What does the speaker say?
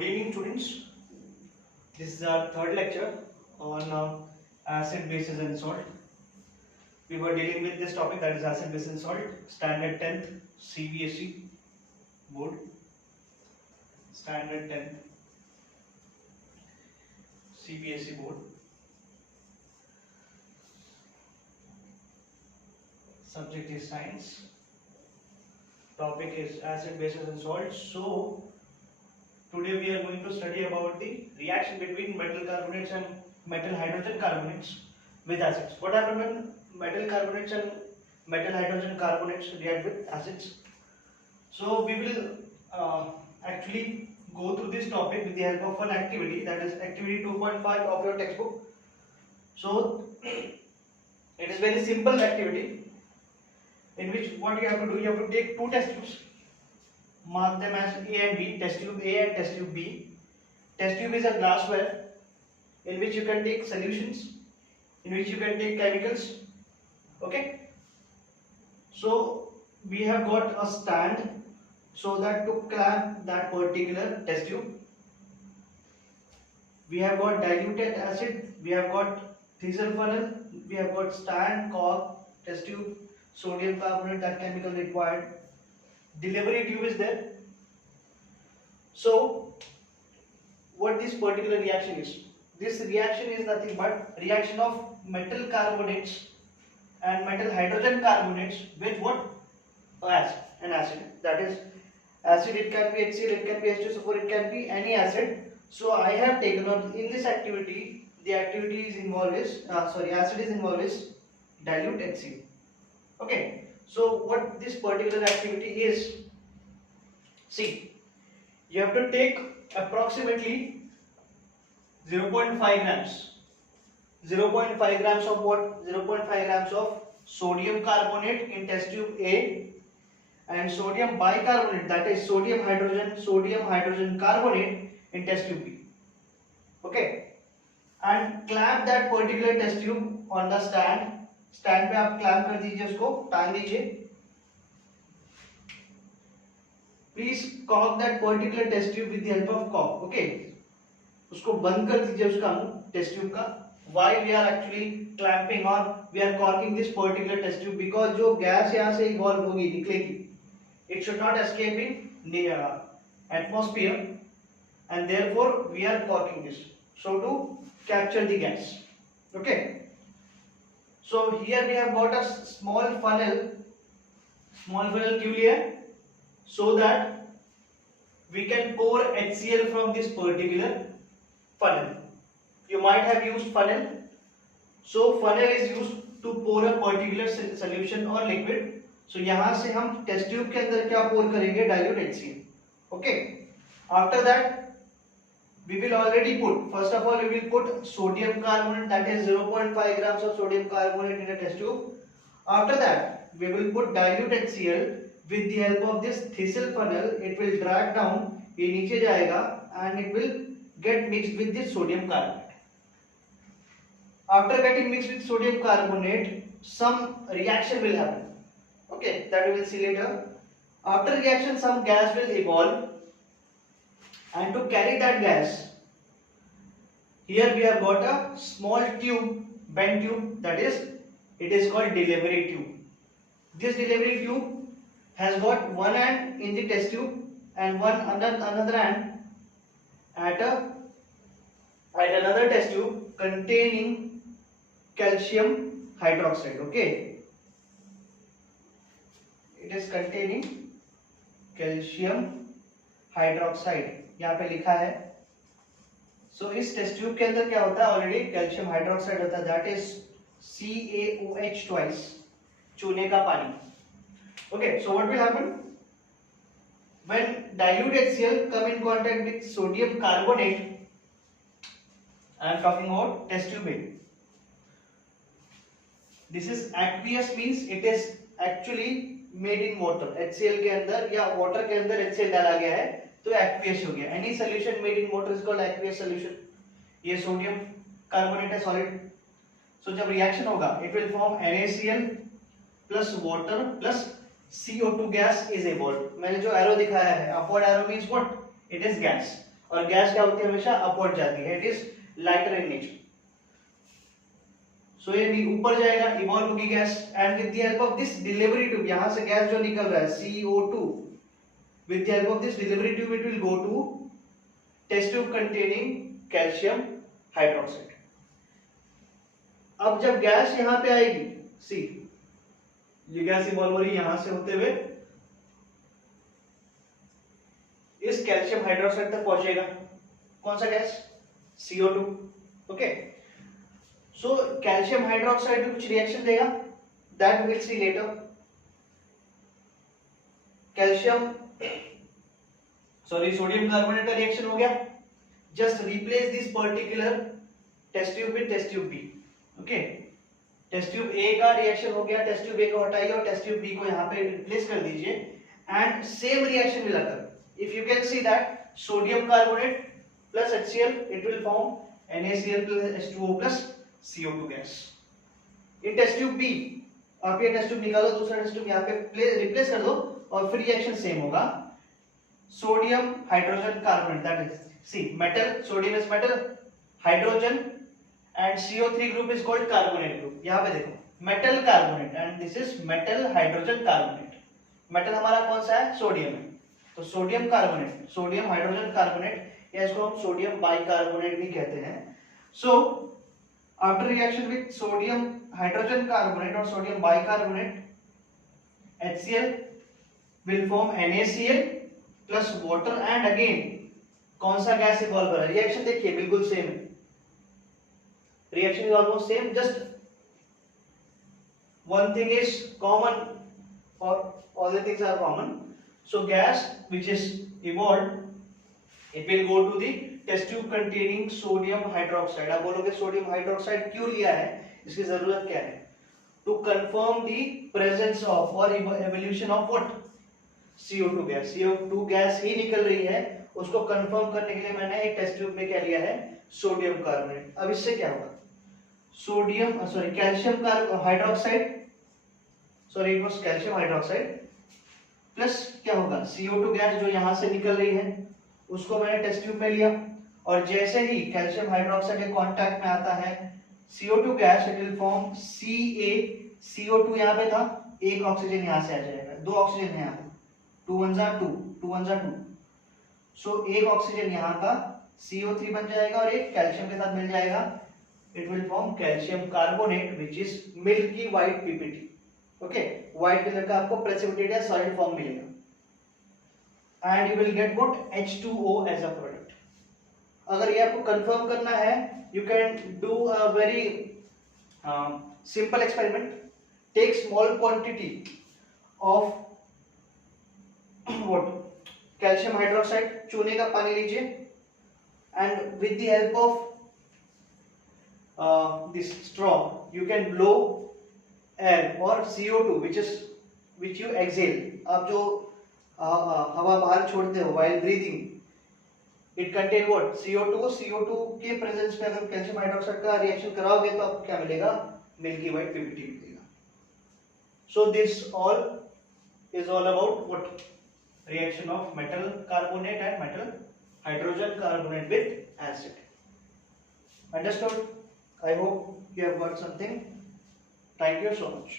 Good evening, students. This is our third lecture on acid, bases, and salt. We were dealing with this topic, that is acid, base, and salt. Standard 10th CBSE board. Standard 10th CBSE board. Subject is science. Topic is acid, bases, and salts. So today we are going to study about the reaction between metal carbonates and metal hydrogen carbonates with acids. What happens when metal carbonates and metal hydrogen carbonates react with acids? So we will actually go through this topic with the help of one activity, that is activity 2.5 of your textbook. So it is very simple activity in which what you have to do, you have to take two test tubes, mark them as A and B, test tube A and test tube B. Test tube is a glassware in which you can take solutions, in which you can take chemicals. Okay. So we have got a stand so that to clamp that particular test tube. We have got diluted acid, we have got Thiessen funnel, we have got stand, cork, test tube, sodium carbonate, that chemical required. Delivery tube is there. So what this particular reaction is? This reaction is nothing but reaction of metal carbonates and metal hydrogen carbonates with what? An acid. That is acid, it can be HCl, it can be H2SO4, it can be any acid. So I have taken on in this activity, the activity is involved is acid is involved is dilute HCl. Okay. So what this particular activity is, see, you have to take approximately 0.5 grams. 0.5 grams of what? 0.5 grams of sodium carbonate in test tube A and sodium bicarbonate, that is sodium hydrogen carbonate in test tube B. Okay. And clamp that particular test tube on the stand. Stand पे आप क्लैंप कर दीजिए, उसको टांग दीजिए. Please Kock that particular test tube with the help of Kock. Okay, उसको बंद कर दीजिए उसका मुंह टेस्ट ट्यूब का. Why we are actually clamping और we are caulking this particular test tube? Because जो गैस यहां से इवॉल्व होगी, निकलेगी, it should not escape in atmosphere and therefore we are caulking this so to capture the gas. Okay. So here we have got a small funnel क्यों लिया? So that we can pour HCl from this particular funnel. You might have used funnel. So funnel is used to pour a particular solution or liquid. So यहाँ से हम test tube के अंदर क्या pour करेंगे? Dilute HCl. Okay. After that we will already put, first of all we will put sodium carbonate, that is 0.5 grams of sodium carbonate in a test tube. After that we will put dilute HCl with the help of this Thiessen funnel. It will drag down, ये नीचे जाएगा and it will get mixed with this sodium carbonate. After getting mixed with sodium carbonate, some reaction will happen. Okay, that we will see later. After reaction some gas will evolve. And to carry that gas, here we have got a small tube, bent tube, that is, it is called delivery tube. This delivery tube has got one end in the test tube and one another end at another test tube containing calcium hydroxide. Okay, it is containing calcium hydroxide. यहाँ पे लिखा है. सो इस test tube के अंदर क्या होता है? ऑलरेडी कैल्शियम हाइड्रोक्साइड होता है, दैट इज CaOH ट्वाइस, चूने का पानी. Okay, so what will happen when dilute HCl come in contact with sodium carbonate? I am talking about test tube A. This is aqueous, means it is actually made in water. HCl के अंदर या वाटर के अंदर HCl डाला गया है तो aqueous हो गया. Any solution made in water is called aqueous solution. ये सोडियम कार्बोनेट है, सॉलिड. सो जब रिएक्शन होगा it will form NaCl plus water plus CO2 gas is evolve. मैंने जो एरो दिखाया है, upward arrow means what? It is gas. और gas क्या होती है, हमेशा अपवर्ड जाती है, it is lighter in nature. So ये ऊपर जाएगा, इवॉल्व होगी gas, and with the help of this delivery tube, यहां से गैस जो निकल रहा है CO2, with the help of this delivery tube it will go to test tube containing calcium hydroxide. अब जब गैस यहां पे आएगी, सी ये गैस इवॉल्व हो रही है यहां से होते हुए इस कैल्शियम हाइड्रोक्साइड तक पहुंचेगा। कौन सा gas? CO2। Okay, so calcium hydroxide में कुछ रिएक्शन देगा, that will see later. Sodium carbonate का रिएक्शन हो गया, just replace this particular test tube with test tube B. Okay, test tube A का रिएक्शन हो गया, टेस्ट ट्यूब ए को हटाइए और टेस्ट ट्यूब बी को यहाँ पे रिप्लेस कर दीजिए, and same reaction will occur. If you can see that sodium carbonate plus HCl, it will form NaCl plus H2O plus CO2 gas. In test tube B, आप ये टेस्ट ट्यूब निकालो, दूसरा test tube यहाँ पे रिप्लेस कर दो और फिर रिएक्शन सेम होगा। Sodium hydrogen carbonate, that is see metal, sodium is metal, hydrogen and CO3 group is called carbonate group. यहाँ पे देखो metal carbonate and this is metal hydrogen carbonate. Metal हमारा कौन सा है? सोडियम है, तो sodium carbonate, sodium hydrogen carbonate या इसको हम सोडियम बाइकार्बोनेट भी कहते हैं। So after reaction with sodium hydrogen carbonate और sodium bicarbonate, HCl will form NaCl plus water and again कौन सा गैस इवॉल्व हो रहा है? रिएक्शन देखिए बिल्कुल सेम है, reaction is almost same, just one thing is common or all the things are common. So gas which is evolved, it will go to the test tube containing sodium hydroxide. आप बोलोगे sodium hydroxide क्यों लिया है, इसकी जरूरत क्या है? To confirm the presence of or evolution of what? CO2 gas. CO2 gas ही निकल रही है, उसको कंफर्म करने के लिए मैंने एक टेस्ट ट्यूब में क्या लिया है? Sodium carbonate. अब इससे क्या होगा? Sodium sorry calcium hydroxide, sorry it was calcium hydroxide plus क्या होगा? CO2 गैस जो यहां से निकल रही है उसको मैंने टेस्ट ट्यूब में लिया, और जैसे ही कैल्शियम हाइड्रोक्साइड के कांटेक्ट में आता है CO2 gas, it will form Ca, CO2 यहाँ पे था, एक ऑक्सीजन यहाँ से आ जाएगा, दो ऑक्सीजन है यहाँ पे, 2 1 2, 2 1 2, सो एक ऑक्सीजन यहाँ का CO3 बन जाएगा और एक कैल्शियम के साथ मिल जाएगा, it will form calcium carbonate which is milky white PPT। Okay, white colour का आपको प्रेसिपिटेट या सॉलिड फॉर्म मिलेगा, and you will get what? H2O as a product. अगर ये आपको कंफर्म करना है, you can do a very simple experiment, take small quantity of what? Calcium hydroxide, चूने का पानी लीजिए, and with the help of this straw you can blow air or CO2 which you exhale। आप जो हवा बाहर छोड़ते हो while breathing, it contain what? CO2। CO2 के प्रेजेंस में अगर कैल्शियम हाइड्रोक्साइड का रिएक्शन कराओगे तो आपको क्या मिलेगा? मिल्की व्हाइट PPT मिलेगा। So this all is all about what? Reaction of metal carbonate and metal hydrogen carbonate with acid। Understood? I hope you have got something. Thank you so much.